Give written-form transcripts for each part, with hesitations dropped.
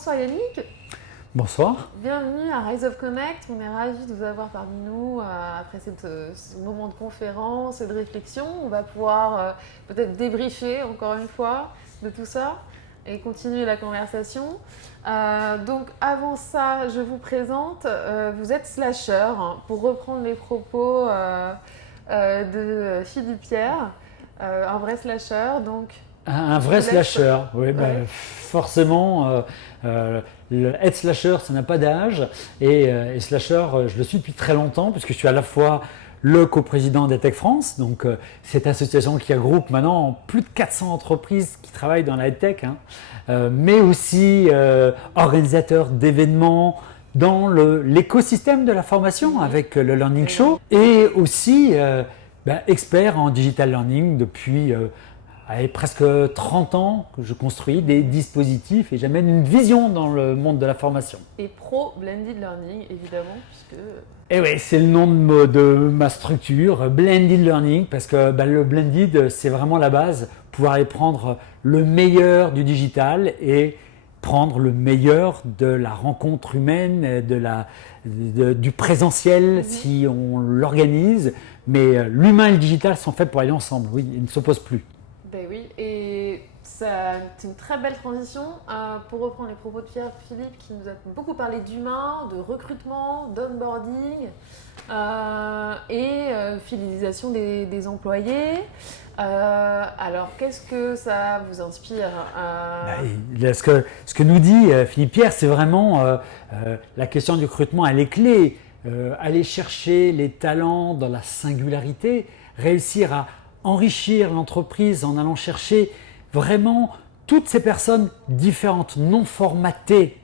Bonsoir Yannick, Bonsoir. bienvenue à Rise of Connect. On est ravis de vous avoir parmi nous après ce moment de conférence et de réflexion. On va pouvoir peut-être débriefer encore une fois de tout ça et continuer la conversation. Donc avant ça, je vous présente, vous êtes slasher, hein, pour reprendre les propos de Philippe Pierre, un vrai slasher. Donc, Un vrai slasher, oui, Ouais. forcément, être slasher, ça n'a pas d'âge. Et slasher, je le suis depuis très longtemps, puisque je suis à la fois le coprésident d'ETEC France, donc cette association qui regroupe maintenant plus de 400 entreprises qui travaillent dans la tech, hein, mais aussi organisateur d'événements dans l'écosystème de la formation avec le Learning Show, et aussi expert en digital learning depuis presque 30 ans que je construis des dispositifs et j'amène une vision dans le monde de la formation. et pro blended learning évidemment, puisque Et oui, c'est le nom de ma structure, Blended Learning, parce que le blended, c'est vraiment la base, pouvoir aller prendre le meilleur du digital et prendre le meilleur de la rencontre humaine, du présentiel si on l'organise, mais l'humain et le digital sont faits pour aller ensemble, oui, ils ne s'opposent plus. ben oui, et ça, c'est une très belle transition pour reprendre les propos de Pierre-Philippe qui nous a beaucoup parlé d'humain, de recrutement, d'onboarding et fidélisation des employés. Alors, qu'est-ce que ça vous inspire Ce que nous dit Philippe Pierre, c'est vraiment la question du recrutement, elle est clé. Aller chercher les talents dans la singularité, réussir à enrichir l'entreprise en allant chercher vraiment toutes ces personnes différentes, non formatées,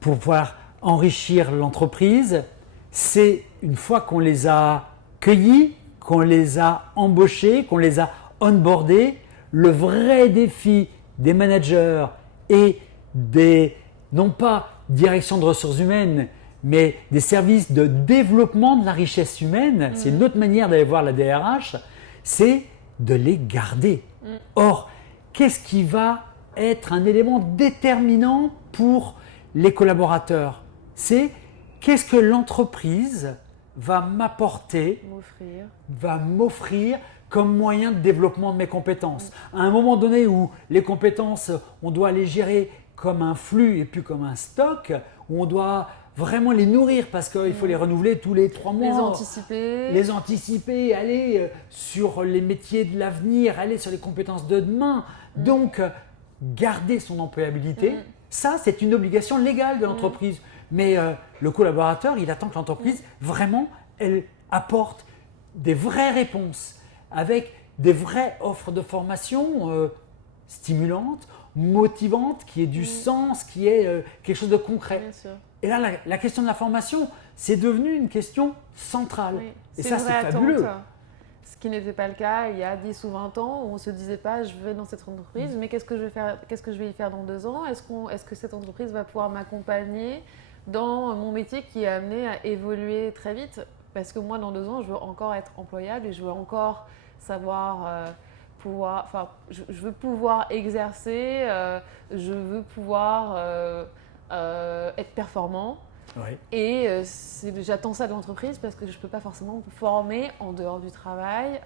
pour pouvoir enrichir l'entreprise. C'est une fois qu'on les a cueillis, qu'on les a embauchés, qu'on les a onboardés, le vrai défi des managers et des, non pas direction de ressources humaines, mais des services de développement de la richesse humaine, c'est une autre manière d'aller voir la DRH, c'est de les garder. Or, qu'est-ce qui va être un élément déterminant pour les collaborateurs? C'est qu'est-ce que l'entreprise va m'apporter, va m'offrir comme moyen de développement de mes compétences. À un moment donné où les compétences, on doit les gérer comme un flux et plus comme un stock, où on doit vraiment les nourrir parce qu'il faut les renouveler tous les 3 mois. Les anticiper, aller sur les métiers de l'avenir, aller sur les compétences de demain. Donc, garder son employabilité, ça c'est une obligation légale de l'entreprise. Mais le collaborateur, il attend que l'entreprise, vraiment, elle apporte des vraies réponses avec des vraies offres de formation stimulantes, motivantes, qui aient du sens, qui aient quelque chose de concret. Bien sûr. Et là, la question de la formation, c'est devenu une question centrale. Oui, Et c'est ça, une c'est vraie fabuleux. attente. Ce qui n'était pas le cas il y a 10 ou 20 ans où on ne se disait pas je vais dans cette entreprise, mais qu'est-ce que je vais faire, qu'est-ce que je vais y faire dans 2 ans? Est-ce que cette entreprise va pouvoir m'accompagner dans mon métier qui est amené à évoluer très vite? Parce que moi, dans 2 ans, je veux encore être employable et je veux encore savoir je veux pouvoir exercer, je veux pouvoir être performant. Oui. Et j'attends ça de l'entreprise parce que je ne peux pas forcément me former en dehors du travail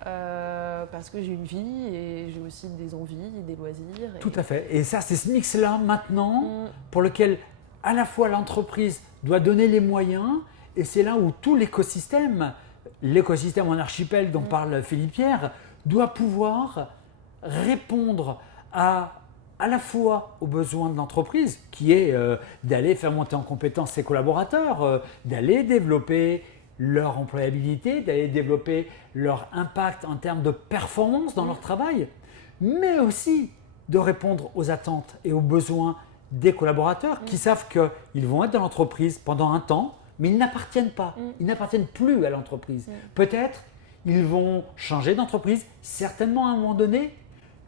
parce que j'ai une vie et j'ai aussi des envies, des loisirs. Tout à fait. Et ça, c'est ce mix-là maintenant pour lequel à la fois l'entreprise doit donner les moyens et c'est là où tout l'écosystème en archipel dont parle Philippe Pierre, doit pouvoir répondre à la fois aux besoins de l'entreprise, qui est d'aller faire monter en compétence ses collaborateurs, d'aller développer leur employabilité, d'aller développer leur impact en termes de performance dans leur travail, mais aussi de répondre aux attentes et aux besoins des collaborateurs qui savent qu'ils vont être dans l'entreprise pendant un temps, mais ils n'appartiennent pas, ils n'appartiennent plus à l'entreprise. Peut-être ils vont changer d'entreprise, certainement à un moment donné.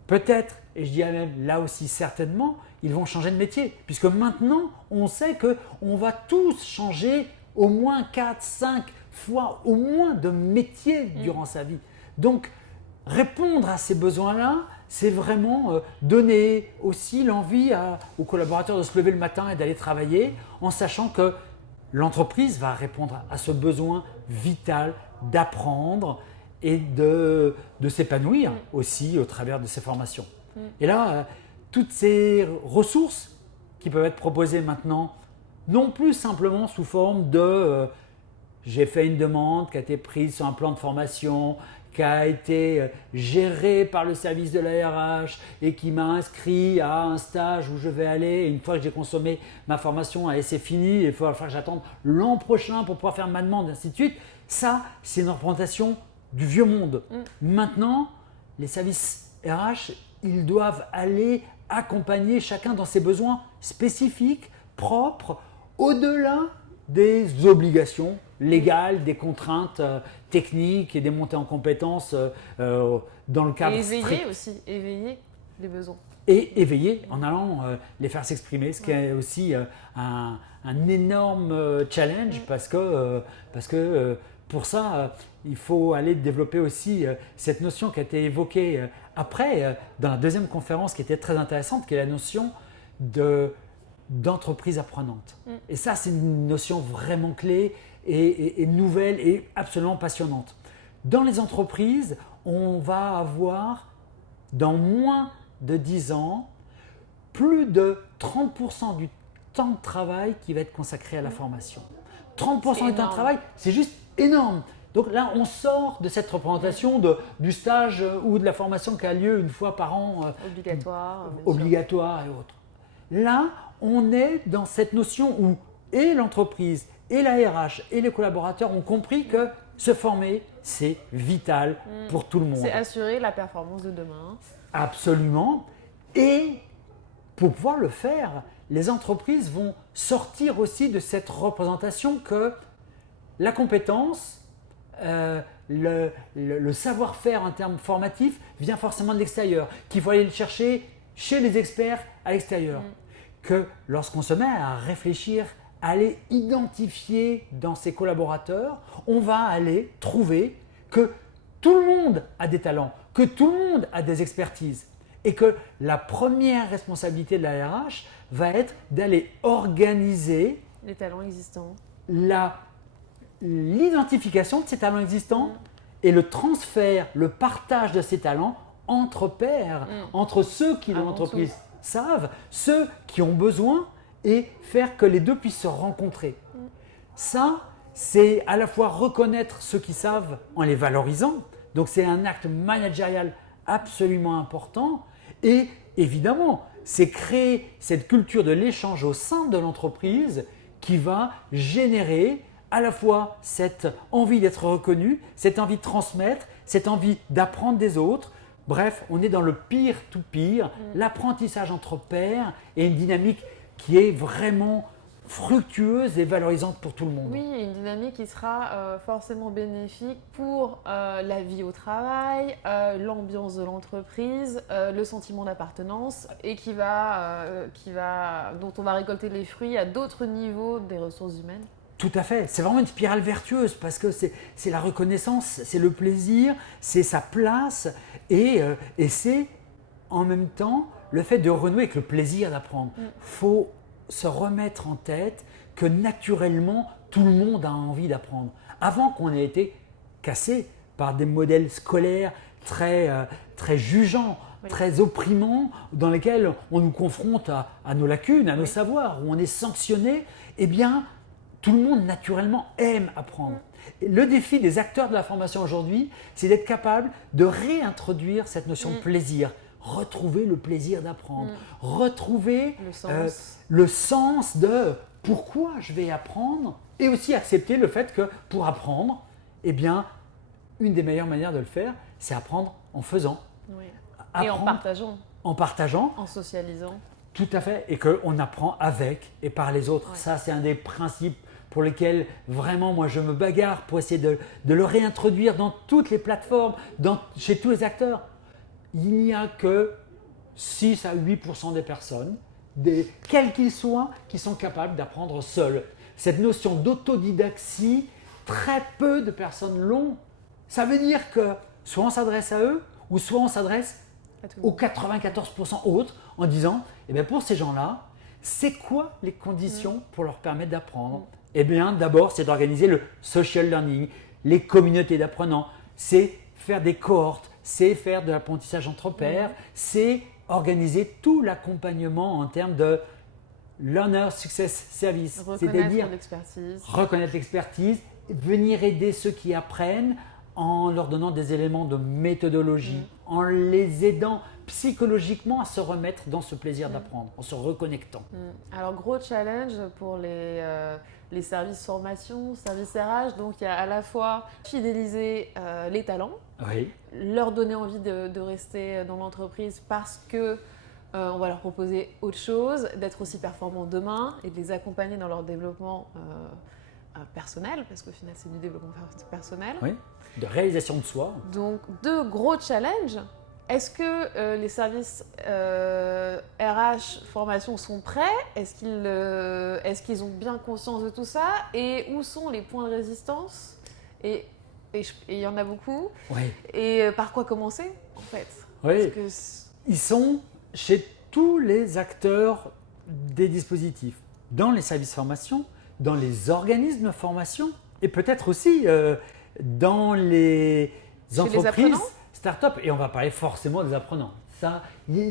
Peut-être, et je dirais même là aussi certainement, ils vont changer de métier. Puisque maintenant, on sait qu'on va tous changer au moins 4, 5 fois au moins de métier durant sa vie. Donc, répondre à ces besoins-là, c'est vraiment donner aussi l'envie aux collaborateurs de se lever le matin et d'aller travailler en sachant que l'entreprise va répondre à ce besoin vital d'apprendre et de s'épanouir aussi au travers de ces formations. Et là, toutes ces ressources qui peuvent être proposées maintenant, non plus simplement sous forme de j'ai fait une demande qui a été prise sur un plan de formation, qui a été géré par le service de la RH et qui m'a inscrit à un stage où je vais aller. Et une fois que j'ai consommé ma formation, et c'est fini, il va falloir que j'attende l'an prochain pour pouvoir faire ma demande, et ainsi de suite. Ça, c'est une représentation du vieux monde. Maintenant, les services RH, ils doivent aller accompagner chacun dans ses besoins spécifiques, propres, au-delà des obligations légales, des contraintes techniques et des montées en compétences dans le cadre strict. Et éveiller strict. aussi, éveiller les besoins. Et éveiller en allant les faire s'exprimer, ce qui est aussi un énorme challenge parce que pour ça, il faut aller développer aussi cette notion qui a été évoquée après dans la deuxième conférence qui était très intéressante, qui est la notion d'entreprise apprenante. Et ça, c'est une notion vraiment clé et nouvelle et absolument passionnante. Dans les entreprises, on va avoir dans moins de 10 ans plus de 30% du temps de travail qui va être consacré à la formation. 30% du temps de travail, c'est juste énorme. Donc là, on sort de cette représentation du stage ou de la formation qui a lieu une fois par an, obligatoire et autres. Là, on est dans cette notion où et l'entreprise, et la RH, et les collaborateurs ont compris que se former, c'est vital pour tout le monde. C'est assurer la performance de demain. Absolument. Et pour pouvoir le faire, les entreprises vont sortir aussi de cette représentation que la compétence, le savoir-faire en termes formatifs vient forcément de l'extérieur, qu'il faut aller le chercher chez les experts à l'extérieur. Que lorsqu'on se met à réfléchir, à aller identifier dans ses collaborateurs, on va aller trouver que tout le monde a des talents, que tout le monde a des expertises et que la première responsabilité de la RH va être d'aller organiser les talents existants, l'identification de ces talents existants et le transfert, le partage de ces talents entre pairs, entre ceux qui dans l'entreprise savent, ceux qui ont besoin et faire que les deux puissent se rencontrer. Ça, c'est à la fois reconnaître ceux qui savent en les valorisant, donc c'est un acte managérial absolument important et évidemment, c'est créer cette culture de l'échange au sein de l'entreprise qui va générer à la fois cette envie d'être reconnu, cette envie de transmettre, cette envie d'apprendre des autres. Bref, on est dans le peer-to-peer, l'apprentissage entre pairs et une dynamique qui est vraiment fructueuse et valorisante pour tout le monde. Oui, une dynamique qui sera forcément bénéfique pour la vie au travail, l'ambiance de l'entreprise, le sentiment d'appartenance et dont on va récolter les fruits à d'autres niveaux des ressources humaines. Tout à fait, c'est vraiment une spirale vertueuse parce que c'est la reconnaissance, c'est le plaisir, c'est sa place et c'est en même temps le fait de renouer avec le plaisir d'apprendre. Il faut se remettre en tête que naturellement tout le monde a envie d'apprendre. Avant qu'on ait été cassé par des modèles scolaires très jugeants, très opprimants, dans lesquels on nous confronte à nos lacunes, à nos savoirs, où on est sanctionné, eh bien tout le monde naturellement aime apprendre. Et le défi des acteurs de la formation aujourd'hui, c'est d'être capable de réintroduire cette notion de plaisir, retrouver le plaisir d'apprendre, retrouver le sens de pourquoi je vais apprendre et aussi accepter le fait que pour apprendre, eh bien, une des meilleures manières de le faire, c'est apprendre en faisant. Oui. Et en partageant. En partageant. En socialisant. Tout à fait. Et qu'on apprend avec et par les autres. Ouais. Ça, c'est un des principes pour lesquels vraiment moi je me bagarre pour essayer de le réintroduire dans toutes les plateformes, chez tous les acteurs. Il n'y a que 6 à 8% des personnes, quels qu'ils soient, qui sont capables d'apprendre seuls. Cette notion d'autodidaxie, très peu de personnes l'ont. Ça veut dire que soit on s'adresse à eux, ou soit on s'adresse aux 94% autres en disant, eh bien pour ces gens-là, c'est quoi les conditions pour leur permettre d'apprendre? Eh bien d'abord, c'est d'organiser le social learning, les communautés d'apprenants, c'est faire des cohortes, c'est faire de l'apprentissage entre pairs, c'est organiser tout l'accompagnement en termes de Learner Success Service, c'est-à-dire reconnaître l'expertise, venir aider ceux qui apprennent en leur donnant des éléments de méthodologie, en les aidant psychologiquement à se remettre dans ce plaisir d'apprendre, en se reconnectant. Alors, gros challenge pour les services formation, services RH. Donc, il y a à la fois fidéliser les talents, leur donner envie de rester dans l'entreprise parce que on va leur proposer autre chose, d'être aussi performants demain et de les accompagner dans leur développement personnel, parce qu'au final, c'est du développement personnel. Oui, de réalisation de soi. Donc, deux gros challenges. Est-ce que les services RH formation sont prêts? Est-ce qu'ils ont bien conscience de tout ça? Et où sont les points de résistance? Et il y en a beaucoup. Oui. Et par quoi commencer, en fait? Oui. Ils sont chez tous les acteurs des dispositifs, dans les services formation, dans les organismes de formation et peut-être aussi dans les entreprises, start-up. Et on va parler forcément des apprenants. Ça,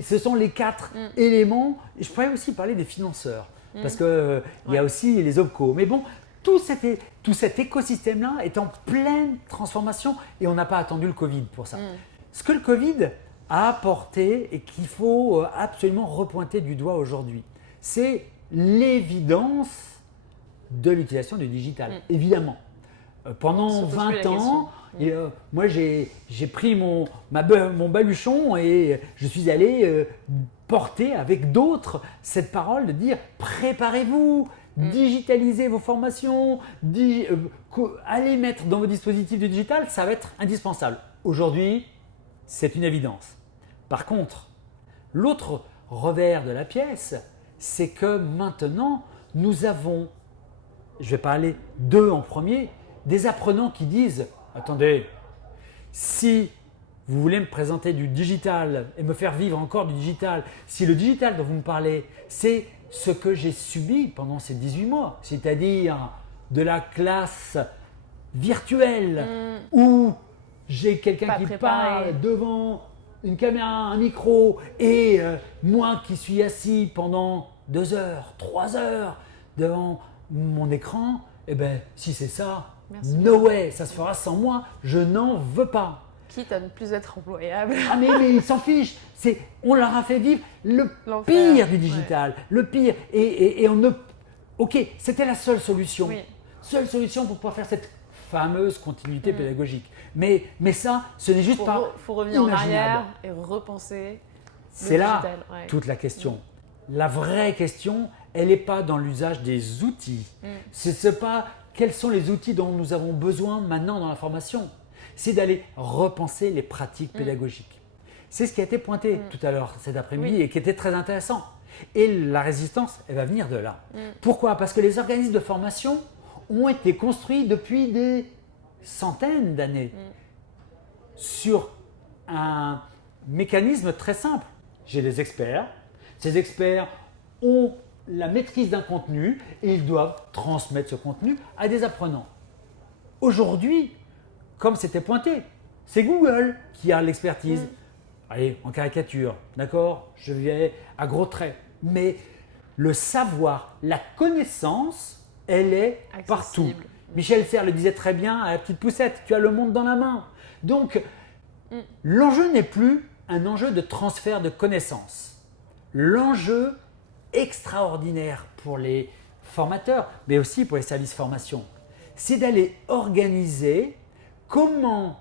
ce sont les 4 éléments. Et je pourrais aussi parler des financeurs parce qu'il y a aussi les OPCO. Mais bon, tout cet écosystème-là est en pleine transformation et on n'a pas attendu le Covid pour ça. Ce que le Covid a apporté et qu'il faut absolument repointer du doigt aujourd'hui, c'est l'évidence de l'utilisation du digital. Évidemment, pendant 20 ans, moi j'ai pris mon baluchon et je suis allé porter avec d'autres cette parole de dire préparez-vous, digitalisez vos formations, allez mettre dans vos dispositifs du digital, ça va être indispensable. Aujourd'hui, c'est une évidence. Par contre, l'autre revers de la pièce, c'est que maintenant, nous avons, je vais parler d'eux en premier, des apprenants qui disent « Attendez, si vous voulez me présenter du digital et me faire vivre encore du digital, si le digital dont vous me parlez, c'est ce que j'ai subi pendant ces 18 mois, c'est-à-dire de la classe virtuelle où j'ai quelqu'un qui parle devant une caméra, un micro et moi qui suis assis pendant 2 heures, 3 heures devant mon écran, eh bien si c'est ça, no way, ça se fera sans moi, je n'en veux pas. Quitte à ne plus être employable. Ah mais ils s'en fichent, on leur a fait vivre le pire du digital, le pire. Et on ne... Ok, c'était la seule solution. Seule solution pour pouvoir faire cette fameuse continuité pédagogique. Mais ça, ce n'est juste pas Il faut revenir en arrière et repenser. C'est là toute la question. La vraie question, elle n'est pas dans l'usage des outils. C'est pas quels sont les outils dont nous avons besoin maintenant dans la formation. C'est d'aller repenser les pratiques pédagogiques. C'est ce qui a été pointé tout à l'heure cet après-midi et qui était très intéressant. Et la résistance, elle va venir de là. Pourquoi? Parce que les organismes de formation ont été construits depuis des centaines d'années sur un mécanisme très simple. J'ai des experts, ces experts ont la maîtrise d'un contenu et ils doivent transmettre ce contenu à des apprenants. Aujourd'hui, comme c'était pointé, c'est Google qui a l'expertise. Allez, en caricature, d'accord? Je vais à gros traits. Mais le savoir, la connaissance, elle est partout. Michel Serres le disait très bien à la petite poussette, tu as le monde dans la main. Donc, l'enjeu n'est plus un enjeu de transfert de connaissances. L'enjeu extraordinaire pour les formateurs, mais aussi pour les services formation, c'est d'aller organiser comment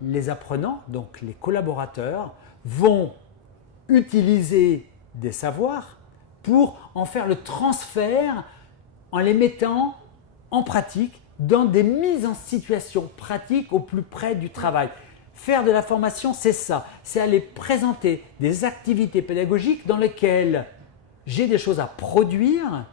les apprenants, donc les collaborateurs, vont utiliser des savoirs pour en faire le transfert en les mettant en pratique dans des mises en situation pratiques au plus près du travail. Faire de la formation, c'est ça, c'est aller présenter des activités pédagogiques dans lesquelles j'ai des choses à produire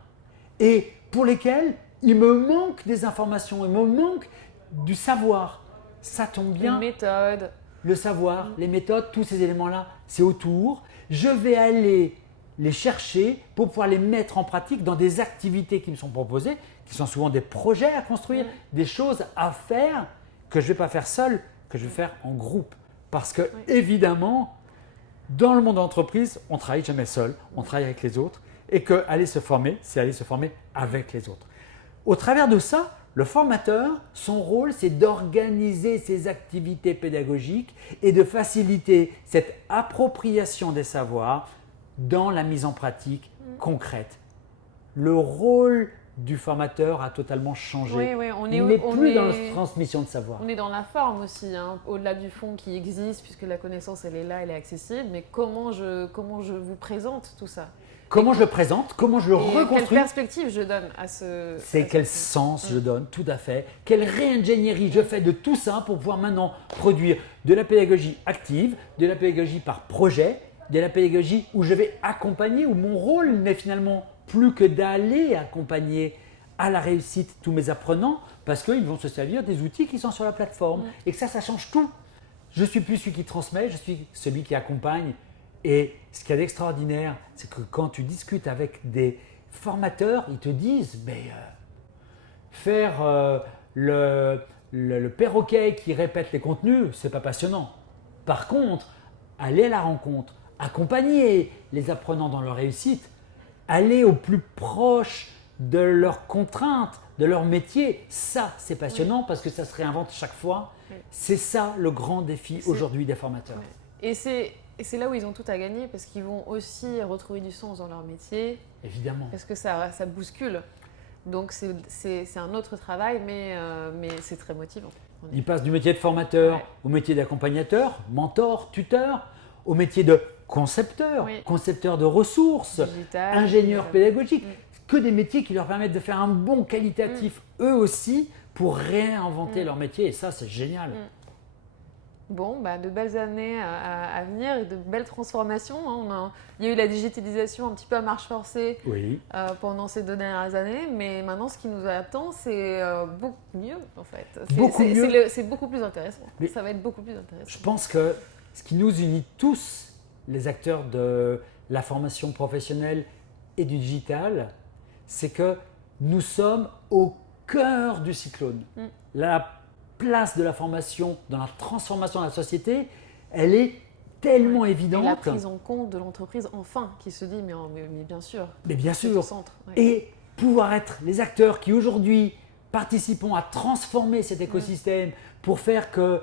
et pour lesquelles il me manque des informations, il me manque du savoir. Ça tombe bien. Une méthode. le savoir, les méthodes, tous ces éléments-là, c'est autour. Je vais aller les chercher pour pouvoir les mettre en pratique dans des activités qui me sont proposées, qui sont souvent des projets à construire, des choses à faire que je ne vais pas faire seul, que je vais faire en groupe. Parce que, évidemment, dans le monde de l'entreprise, on ne travaille jamais seul, on travaille avec les autres et qu'aller se former, c'est aller se former avec les autres. Au travers de ça, le formateur, son rôle, c'est d'organiser ses activités pédagogiques et de faciliter cette appropriation des savoirs dans la mise en pratique concrète. Le rôle du formateur a totalement changé. Oui, Il n'est plus dans la transmission de savoir. On est dans la forme aussi, hein, au-delà du fond qui existe, puisque la connaissance, elle est là, elle est accessible, mais comment je vous présente tout ça? Comment je le présente, comment je le reconstruis. Quelle perspective je donne à ce… C'est quel sens je donne, tout à fait. Quelle réingénierie je fais de tout ça pour pouvoir maintenant produire de la pédagogie active, de la pédagogie par projet, de la pédagogie où je vais accompagner, où mon rôle n'est finalement plus que d'aller accompagner à la réussite tous mes apprenants parce qu'ils vont se servir des outils qui sont sur la plateforme. Et que ça change tout. Je ne suis plus celui qui transmet, je suis celui qui accompagne. Et ce qu'il y a d'extraordinaire, c'est que quand tu discutes avec des formateurs, ils te disent faire le perroquet qui répète les contenus, c'est pas passionnant. Par contre, aller à la rencontre, accompagner les apprenants dans leur réussite, aller au plus proche de leurs contraintes, de leur métier, ça c'est passionnant parce que ça se réinvente chaque fois. C'est ça le grand défi aujourd'hui des formateurs. Et c'est là où ils ont tout à gagner parce qu'ils vont aussi retrouver du sens dans leur métier. Évidemment. Parce que ça bouscule. Donc c'est un autre travail, mais c'est très motivant. Ils passent du métier de formateur au métier d'accompagnateur, mentor, tuteur, au métier de concepteur, concepteur de ressources, digital, ingénieur pédagogique. Que des métiers qui leur permettent de faire un bond qualitatif eux aussi pour réinventer leur métier. Et ça, c'est génial. Bon, de belles années à venir et de belles transformations. Hein. Il y a eu la digitalisation un petit peu à marche forcée pendant ces 2 dernières années, mais maintenant, ce qui nous attend, c'est beaucoup mieux en fait. C'est beaucoup plus intéressant. Mais ça va être beaucoup plus intéressant. Je pense que ce qui nous unit tous, les acteurs de la formation professionnelle et du digital, c'est que nous sommes au cœur du cyclone. La place de la formation dans la transformation de la société, elle est tellement évidente. Et la prise en compte de l'entreprise, enfin, qui se dit, mais bien sûr. Mais bien sûr. Au centre. Et pouvoir être les acteurs qui aujourd'hui participons à transformer cet écosystème pour faire que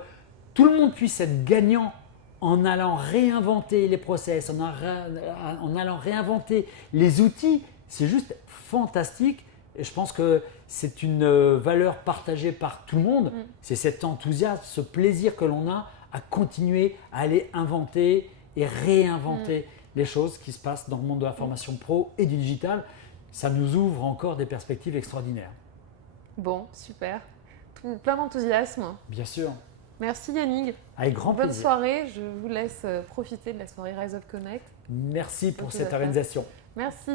tout le monde puisse être gagnant en allant réinventer les process, en allant réinventer les outils, c'est juste fantastique. Et je pense que c'est une valeur partagée par tout le monde. C'est cet enthousiasme, ce plaisir que l'on a à continuer à aller inventer et réinventer les choses qui se passent dans le monde de la formation pro et du digital. Ça nous ouvre encore des perspectives extraordinaires. Bon, super. Plein d'enthousiasme. Bien sûr. Merci Yannick. Avec grand plaisir. Bonne soirée. Je vous laisse profiter de la soirée Rise Up Connect. Merci pour cette organisation. Merci.